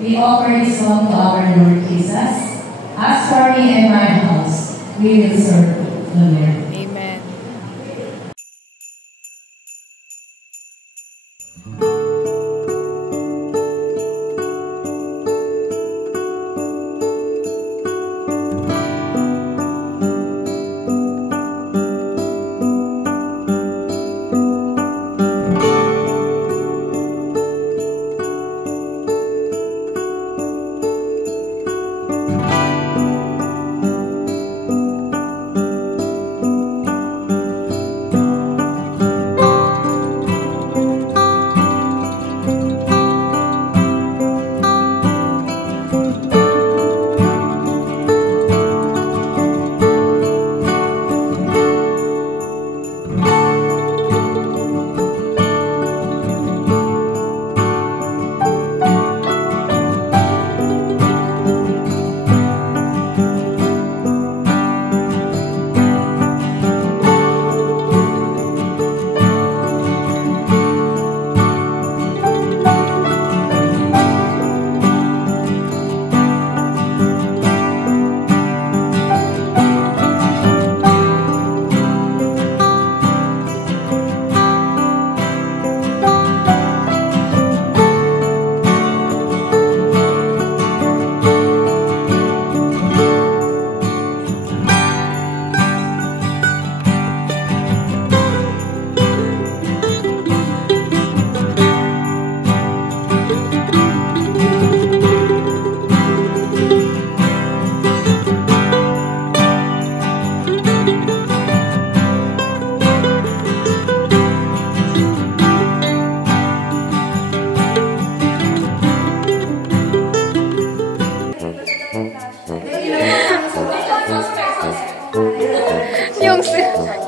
We offer this song to our Lord Jesus. As for me and my house, we will serve the Lord. Amen.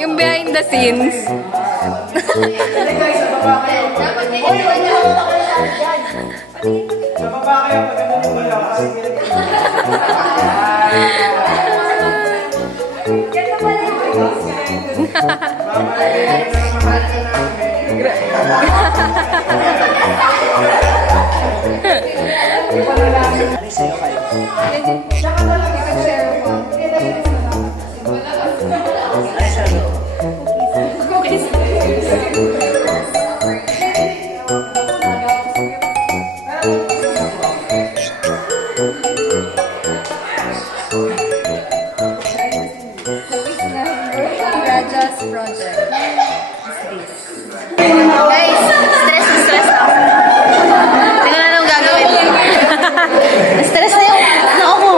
Yung behind the scenes. Nababa kayo pag ganun yung wala kasi Guys, stress ako. Tingnan na lang gagawin. Stress na yung noo ko.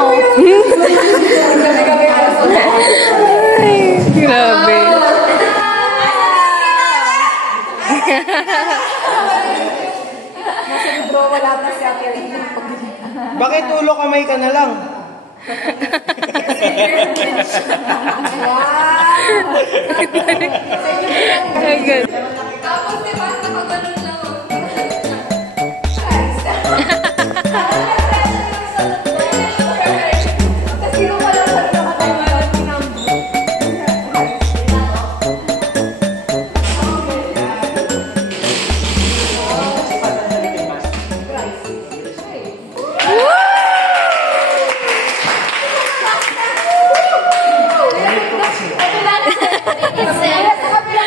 Ay, grabe. bakit ulo kamay ka na lang? Agad. Tapos diba, nakaganon lang ako. Tapos sino pa lang sa nakatawalan ng number?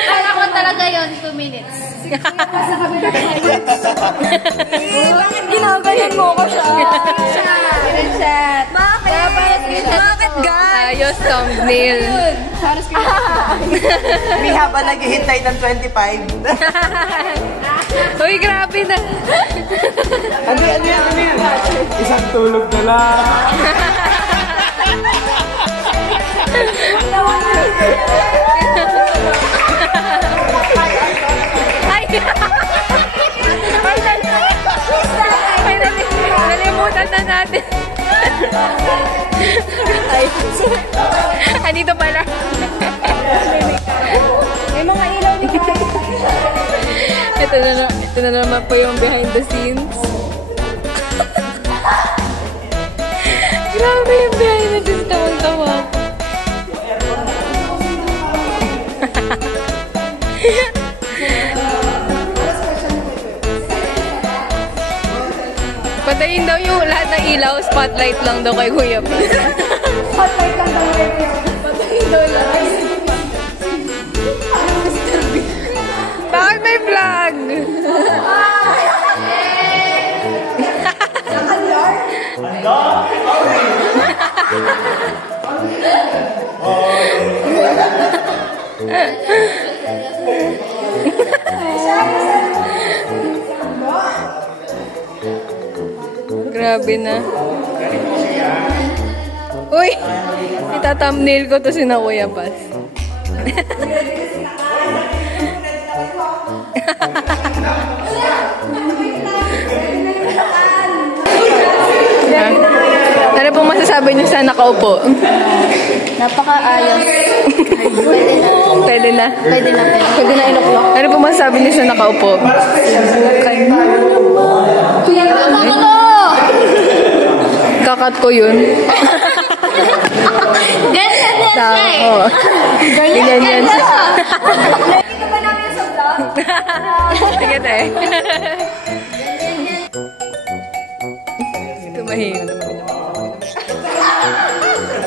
Kala ko talaga yun, 2 minutes. Ginagayin mo ko siya. Screenshot. Bakit guys? Ayos, thumbnail. May haba naghihintay ng 25. Uy, grabe na. Ano yan? Isang tulog na lang. Nalimutan na natin. Ay, andito pala. May mga ilaw ni Ito na naman po yung behind the scenes. Grabe yung behind the scenes. Tawang-tawa ako. Patayin daw yung lahat ng ilaw, spotlight lang daw kay Kuya Pa. Spotlight lang daw yun. Patayin daw lang. Bakit may vlog? Grabe na. Uy! Ita-thumbnail ko to si na Kuya Paz. Ano pong masasabi niyo sa nakaupo? Napaka-ayos. Pwede na. Pwede na. Pwede na inuklok. Ano pong masasabi niyo sa nakaupo? Kakat ko yun. Ganyan yan siya eh. Oo. Ganyan yan siya. Nakikita ba namin sa vlog? Sige tayo. Tumahimik.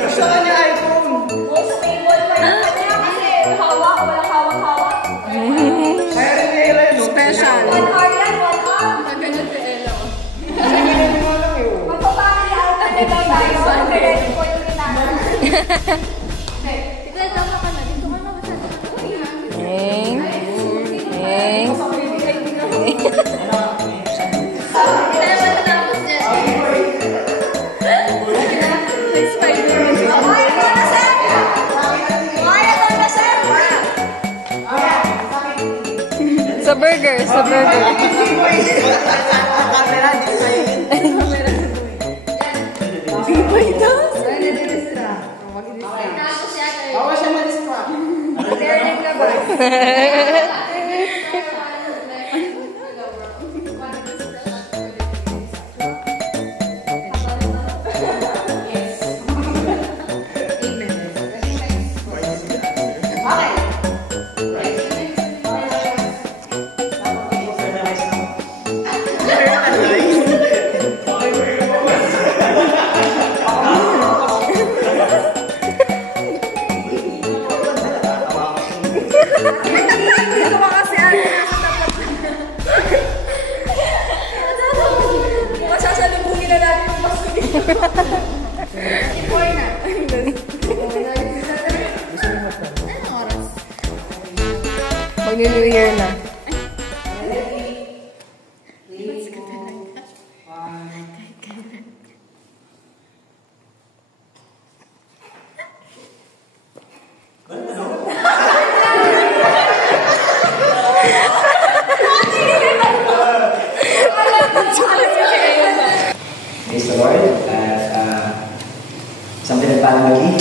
Gusto ka niya iPhone. Kasi hawak, walang hawak-hawak. Kaya rin niya ilan, no? Special. 1 hour yan, 1 hour. Ganyan si Ella. Hindi mo lang eh. Magpapakali alternate daw tayo. Ready po yung ginagawa. Tignan, tama ka na. Dito ka na. Sa burger, sa burger. Camera, di ko bawa siya ma-distract. Mag-New Year na. Praise the Lord. Sampai depan lagi.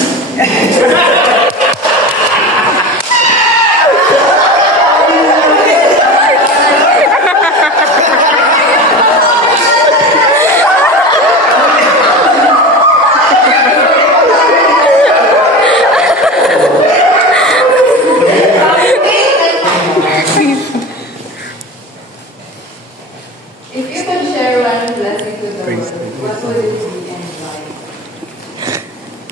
If you could share one blessing to the world, what would it be and why?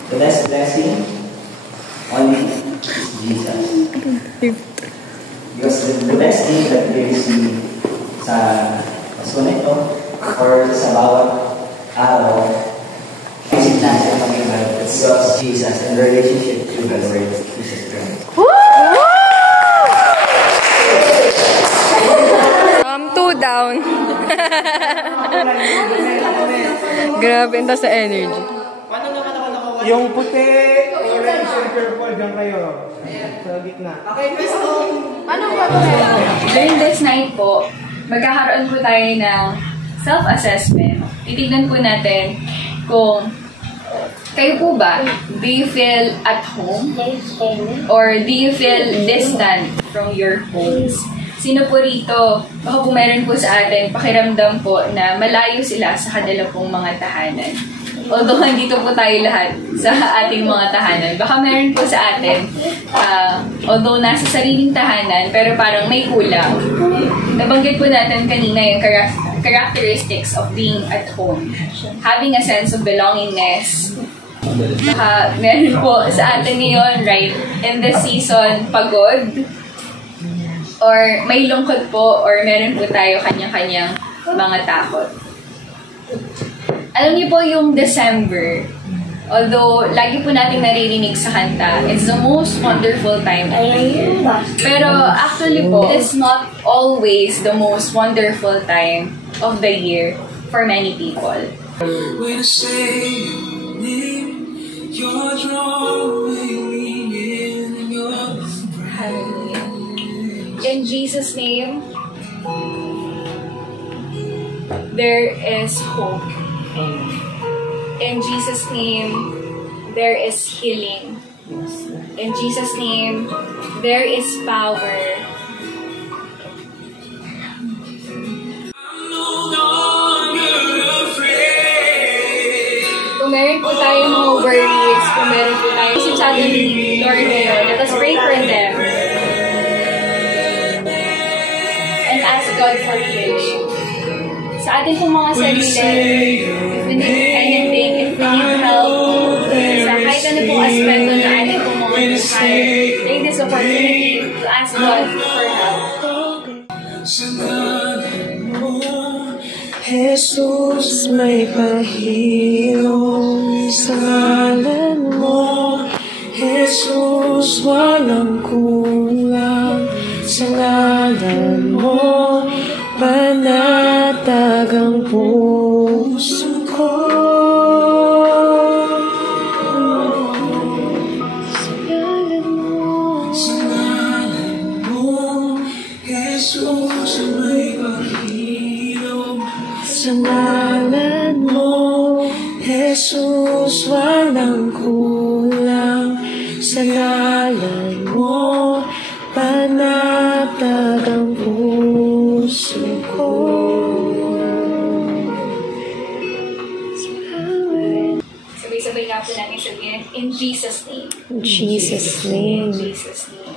The best blessing only is Jesus. Because the best thing that we receive sa Pasko na ito or sa bawat araw is natin mag-iba. It's because Jesus and the relationship to the Lord Jesus Christ. 2 down. Grabe, ang taas sa energy. Paano naman ako nakuha? Yung puti, orange, and purple, dyan kayo. Sa gitna. Okay, pesto. Ano ba ito? During this night po, magkakaroon po tayo ng self-assessment. Titignan po natin kung kayo po ba, do you feel at home? Or do you feel distant from your homes? Sino po rito, baka po meron po sa atin, pakiramdam po na malayo sila sa kanila pong mga tahanan. Although nandito po tayo lahat sa ating mga tahanan, baka meron po sa atin, although nasa sariling tahanan, pero parang may kulang. Nabanggit po natin kanina yung characteristics of being at home. Having a sense of belongingness. Baka meron po sa atin ngayon, right, in this season, pagod, or may lungkot po, or meron po tayo kanya-kanyang mga takot. Alam niyo po yung December, although lagi po nating naririnig sa kanta, it's the most wonderful time of the year. Pero actually po, it's not always the most wonderful time of the year for many people. When I say your name, you're drawing me in your Hallelujah. In Jesus' name, there is hope. In Jesus' name, there is healing. In Jesus' name, there is power. I'm no longer afraid. Kung meron po tayo mga worries, kung meron po tayo sa atin, Lord, ngayon, let us pray for them. And ask God for healing. Sa ating pong mga sarili, if we need anything, if we need help, sa kahit ano pong aspekto na ating pong mga buhay, take this opportunity to ask God for help. Sa ngalan mo, Jesus, may pahilom. Sa ngalan mo, Jesus, walang kulang. Sa ngalan mo, panatag ang puso ko. Sa ngalan mo, Jesus, may pahilom. Sa ngalan mo, Jesus, walang kulang. Sa ngalan mo, panatag ang puso ko. Sabay-sabay nga po natin sabihin, in Jesus' name. In Jesus' name. In Jesus' name.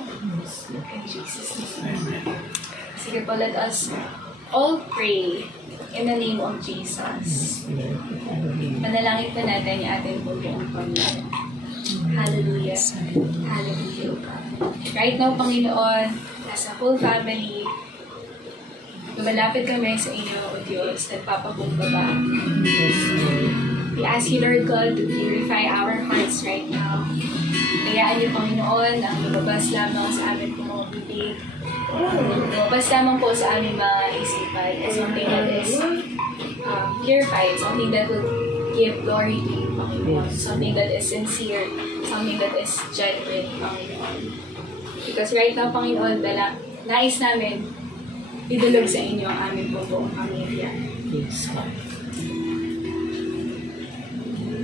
In Jesus' name. Sige po, let us all pray in the name of Jesus. Manalangin po natin yung ating buong Panginoon. Hallelujah. Hallelujah, O God. Right now, Panginoon, as a whole family, lumalapit kami sa inyo, O Diyos, nagpapakumbaba. We ask ask you, Lord God, to purify our hearts right now. Hayaan niyo, Panginoon, ang lumabas lamang sa amin po mga bibig. Lumabas lamang po sa aming mga isipan as something that is purified, something that will give glory to you, Panginoon. Something that is sincere, something that is genuine, Panginoon. Because right now, Panginoon, nais namin idulog sa inyo ang aming buong pamilya. Yes, God.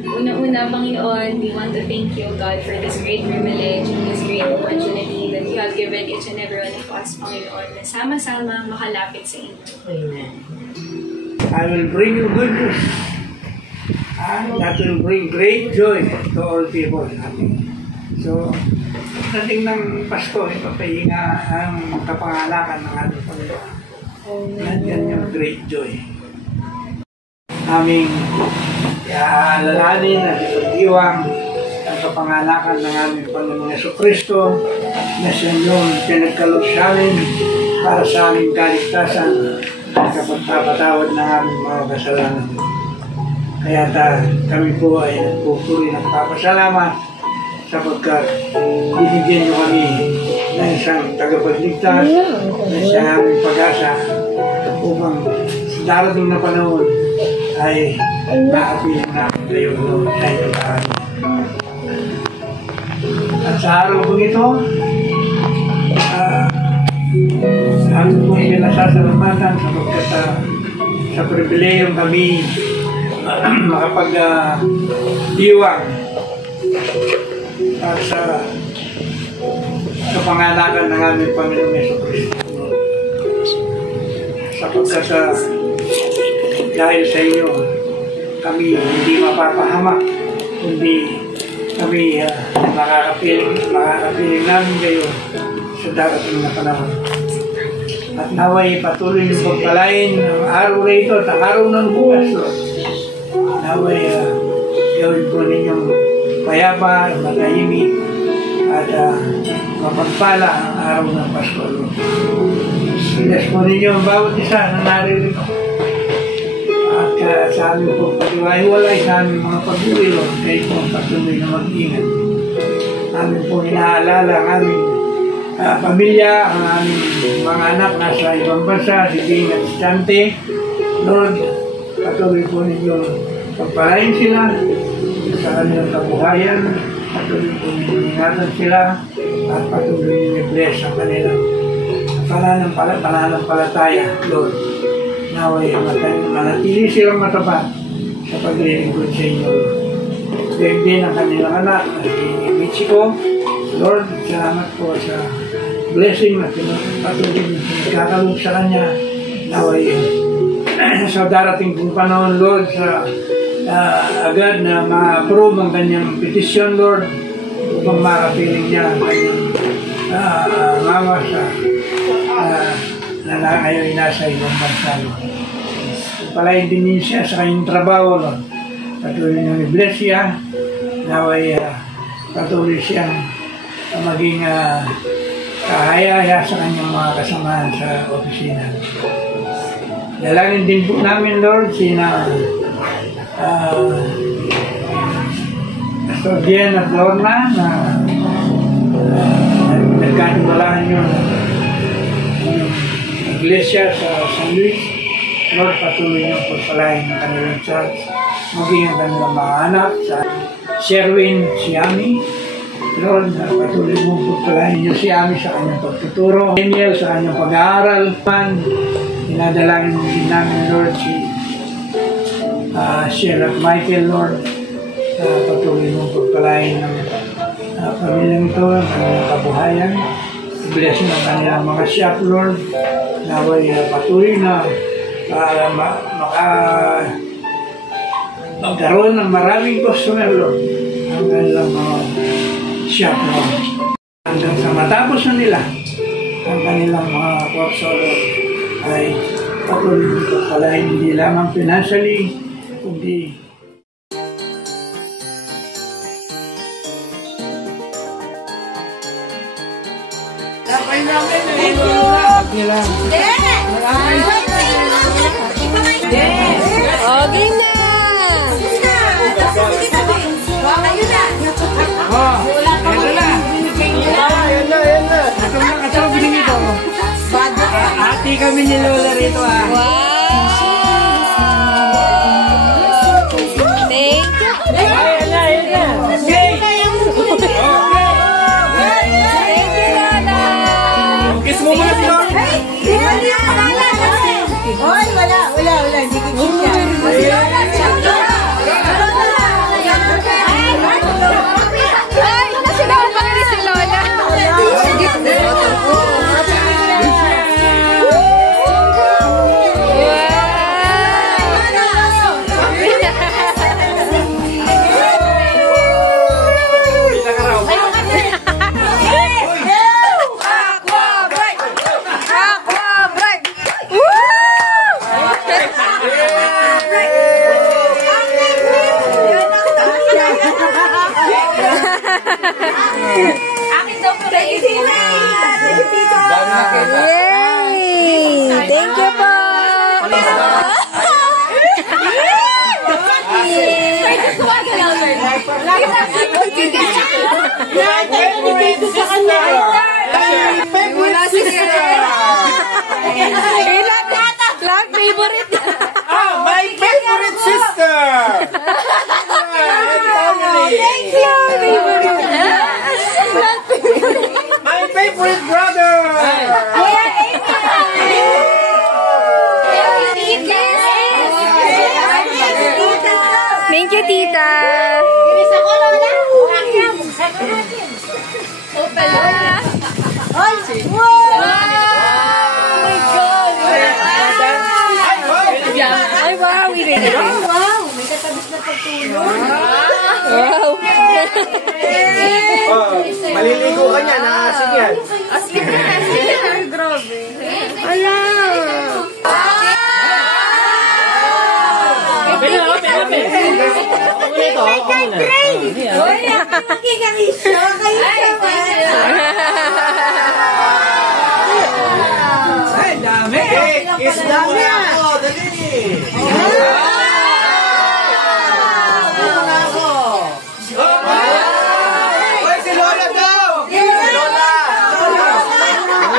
Una-una, Panginoon, we want to thank you, God, for this great privilege and this great opportunity that you have given each and every one of us, Panginoon, na sama-sama makalapit sa inyo. Amen. I will bring you good news. And that will bring great joy to all people. So, dating ng Pasko, ipapahinga ang kapangalakan ng ating Panginoon. Yan yung great joy. Aming alalahanin at ipagdiwang ang kapangalakan ng aming Panginoong Jesucristo na siya yung pinagkaloob sa amin para sa aming kaligtasan at kapagpapatawad ng aming mga kasalanan. Kaya kami po ay nagpupuri ng papasalamat sapagkat binigyan niyo kami ng isang tagapagligtas na siya aming pag-asa upang sa darating na panahon ay maapiling namin kayo sa iyong lahat. At sa araw po ito, ano po yung nasasalamatan sapagkat sa pribilehong kami makapag-diwang sa pangalakan ng aming Panginoong Jesucristo. Sapagkat dahil sa inyo, kami hindi mapapahamak, kundi kami makakapiling namin kayo sa darating na panahon. At naway patuloy yung pagpalain ng araw na ito at ang araw ng bukas. Naway gawin po ninyong payapa, matahimik, at mapagpala ang araw ng Pasko. Sinas po ninyo ang bawat isa na naririto. At sa aming po pag-iwalay sa aming mga pag-uwi, kayo po patuloy na mag-ingat. Amin po inaalala ang aming pamilya, ang aming mga anak nasa ibang bansa, si Bing at Chante. Lord, patuloy po ninyong pagpalain sila sa kanilang kabuhayan, patuloy po ninyong ingatan sila, at patuloy ninyong bless ang kanilang pananampalataya, Lord. Naway manatili silang matapat sa paglilingkod sa inyo. Gayun din ang kanilang anak na si Michiko. Lord, salamat po sa blessing na patuloy nagkakalog sa kanya. Naway sa darating pong panahon, Lord, agad na ma-approve ang kanyang petisyon, Lord, upang makapiling niya ang kanyang mama sa na ngayon nasa ibang bansa. Palain din niya siya sa kanyang trabaho, Lord. Patuloy niyang i-bless siya. Naway patuloy siyang maging kahaya-haya sa kanyang mga kasamahan sa opisina. Dalangin din po namin, Lord, sina Pastor Jen at Lorna na nagkatiwalaan nyo ng iglesia sa San Luis. Lord, patuloy nyo pagpalain ng kanilang church, maging ang kanilang mga anak sa Sherwin, si Ami. Lord, patuloy mo pagpalain nyo si Ami sa kanyang pagtuturo, Daniel sa kanyang pag-aaral. Inadalangin mo din namin, Lord, si Sheila at Michael, Lord. Patuloy mo pagpalain ng pamilyang ito, ang kanilang kabuhayan. Bless ng kanilang mga shop, Lord. Naway patuloy na magkaroon ng maraming customer, Lord. Ang kanilang mga shop, Lord. Hanggang sa matapos na nila ang kanilang mga kurso, Lord, ay patuloy ko pala hindi lamang financially, kundi tapay namin nila. Okay na! kami ni Lola rito ah. Wow! Thank you! Ayun na. Okay. Thank you, Lola! Kiss mo muna si Lola. Hoy, wala. Hindi ko siya. Ay! Sinawal pa rin si Lola! Akin daw po kayo. Yay! Thank you po! Lahat favorite. My favorite sister! Thank you, favorite. My favorite brother! Thank you, tita. Ay, wow. We ready. Wow, may katabis na pagtulog. Wow. Maliligo ka niya, nakaasig yan. Asli na. Grabe. Ala. Ay, dami! Kiss dami ako! Dali! Hoy, si Lola daw! Si Lola!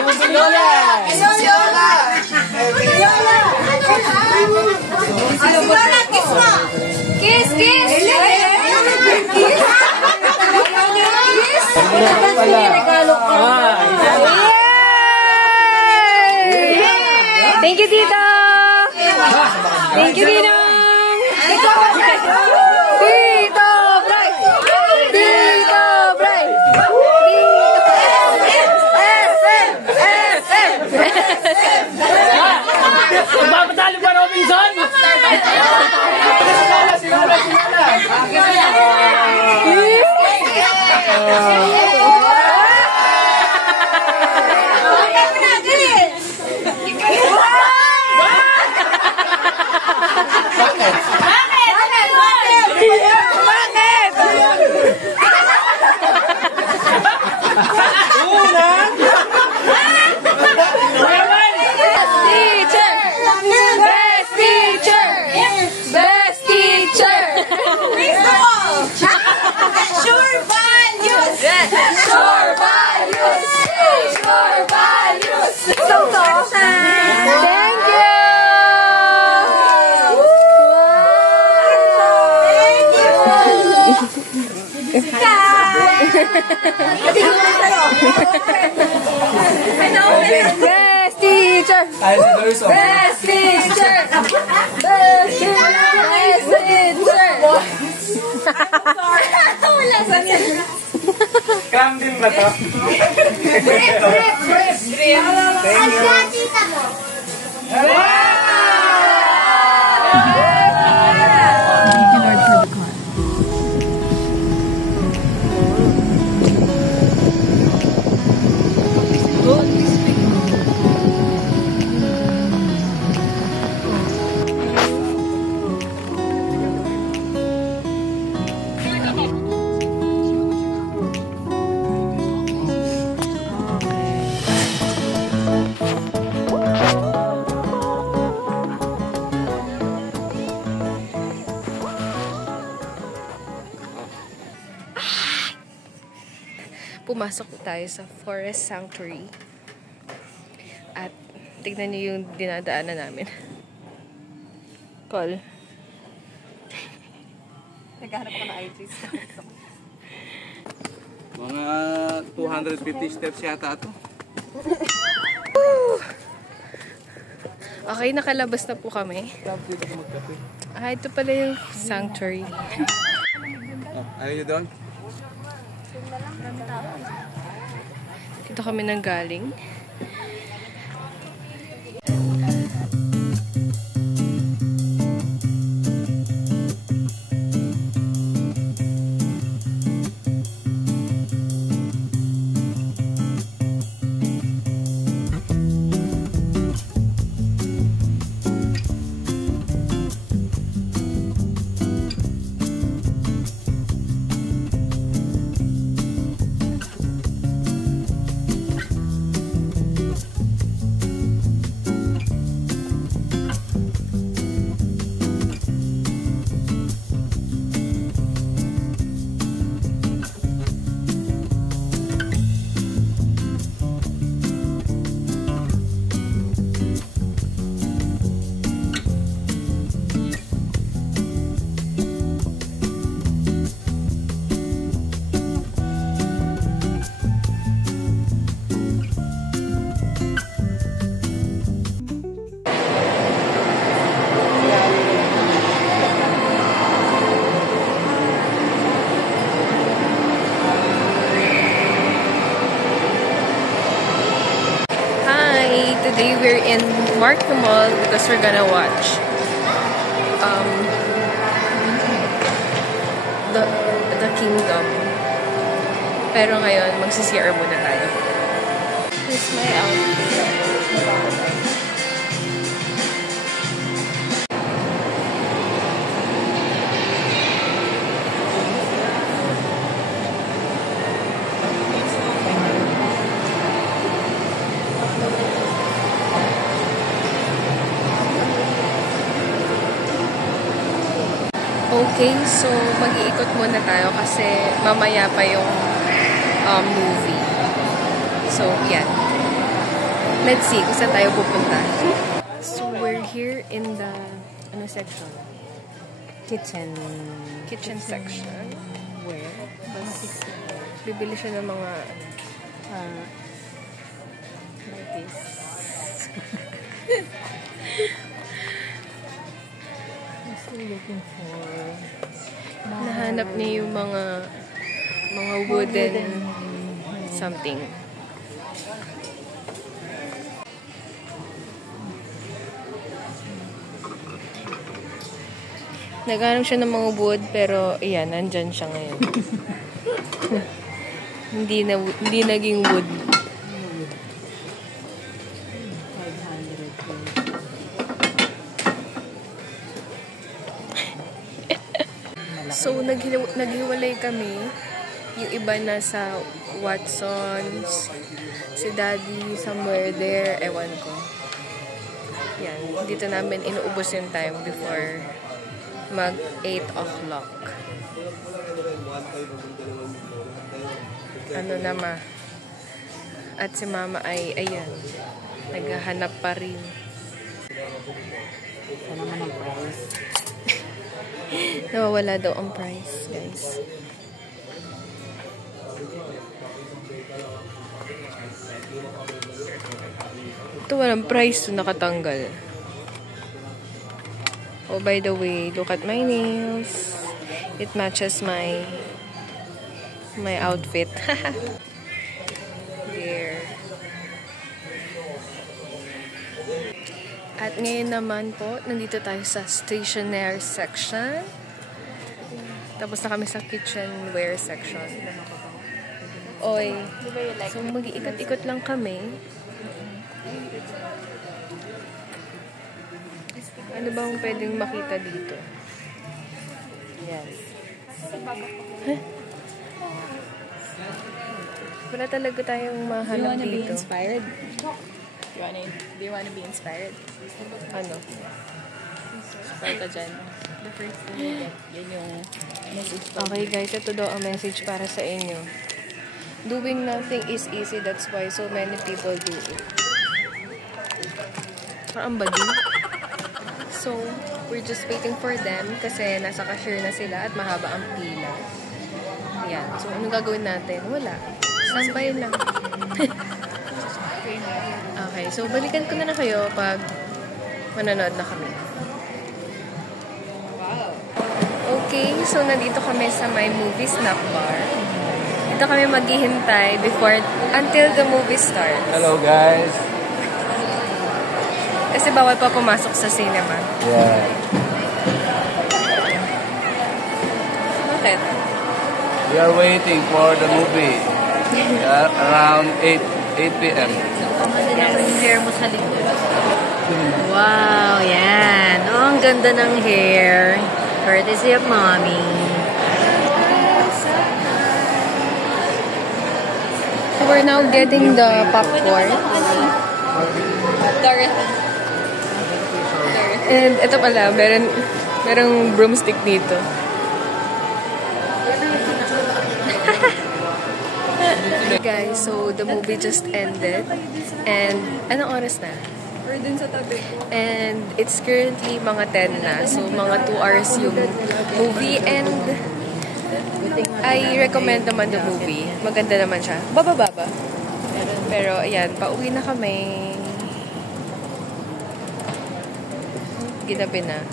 Si Lola! Si Lola! Kiss mo! Kiss! Regalo ko. Thank you, tita. Thank you, Ninong. Tito Bray. Tito Bray. Magpapatalo ba, Robinson? Si Lola! Best teacher. Sure values! Sure values. Sure values. Thank you. Best teacher. Best teacher. Best teacher. Wala sa niya. Cram din ba to? Pumasok tayo sa Forest Sanctuary. At tignan niyo yung dinadaanan namin. Call. Naghahanap ako ng IGs. Mga 250 steps yata ito. Okay, nakalabas na po kami. Ito pala yung sanctuary. Ayaw nyo doon? Dito kami nang galing. Today we're in Mark the Mall because we're gonna watch the Kingdom. Pero ngayon, magsi-CR muna tayo. Here's my outfit. Okay, so mag-iikot muna tayo kasi mamaya pa yung movie. So, yan. Let's see kung saan tayo pupunta. So, we're here in the, ano section? Kitchen section. Where? Bibili siya ng mga, like this. Looking for nahanap niya yung mga wooden something. Naghanap siya ng mga wood pero ayan, nandyan siya ngayon. hindi naging wood. So, naghiwalay kami. Yung iba nasa Watson's. Si Daddy somewhere there. Ewan ko. Yan. Dito namin inuubos yung time before mag 8 o'clock. Ano naman. At si Mama ay, ayan. Naghahanap pa rin. ito naman ang price. Nawawala daw ang price, guys. Ito walang price, nakatanggal. Oh, by the way, look at my nails. It matches my outfit. There. At ngayon naman po, nandito tayo sa stationery section. Tapos na kami sa kitchenware section. Oy. So, mag-iikot-ikot lang kami. Ano ba ang pwedeng makita dito? Yes. Huh? Wala talaga tayong mahanap dito. Inspired? Do you wanna be inspired? Ano? Inspired ka dyan. The first thing you get, yun yung message ko. Okay guys, ito daw ang message para sa inyo. Doing nothing is easy, that's why so many people do it. Parang badi. So, we're just waiting for them kasi nasa cashier na sila at mahaba ang pila. Ayan. So, anong gagawin natin? Wala. Standby lang. Okay. So, balikan ko na kayo pag manonood na kami. Okay. So, nandito kami sa my movie snack bar. Dito kami maghihintay until the movie starts. Hello guys. Kasi bawal pa pumasok sa cinema. Yeah. Bakit? We are waiting for the movie. Around 8 p.m. Yung hair mo sa likod. Wow, yan. Oh, ang ganda ng hair. Courtesy of mommy. So we're now getting the popcorn. And ito pala, merong broomstick dito. Guys, so the movie just ended. And anong oras na? And it's currently mga 10 na. So mga 2 hours yung movie. And I recommend naman the movie. Maganda naman siya. Baba. Pero ayan, pauwi na kami. Ginabi na.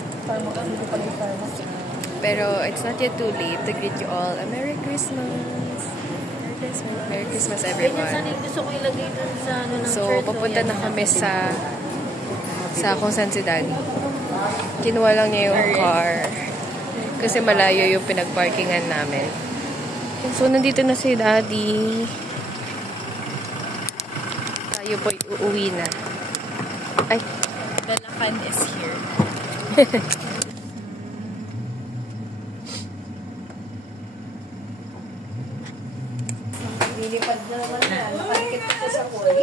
Pero it's not yet too late to greet you all a Merry Christmas. Merry Christmas everyone. So, papunta na kami sa kung saan si Daddy. Kinuha lang niya yung car. Kasi malayo yung pinagparkingan namin. So, nandito na si Daddy. Tayo po'y uuwi na. Ay. Lalakan is here. Lilipad na naman na. Nakakit ko sa pool.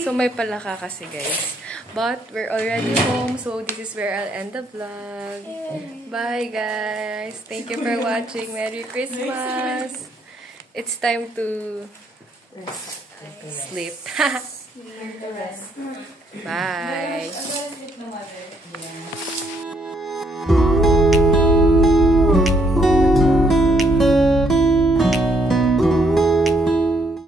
So, may palaka kasi, guys. But, we're already home. So, this is where I'll end the vlog. Bye, guys. Thank you for watching. Merry Christmas. It's time to sleep. Bye.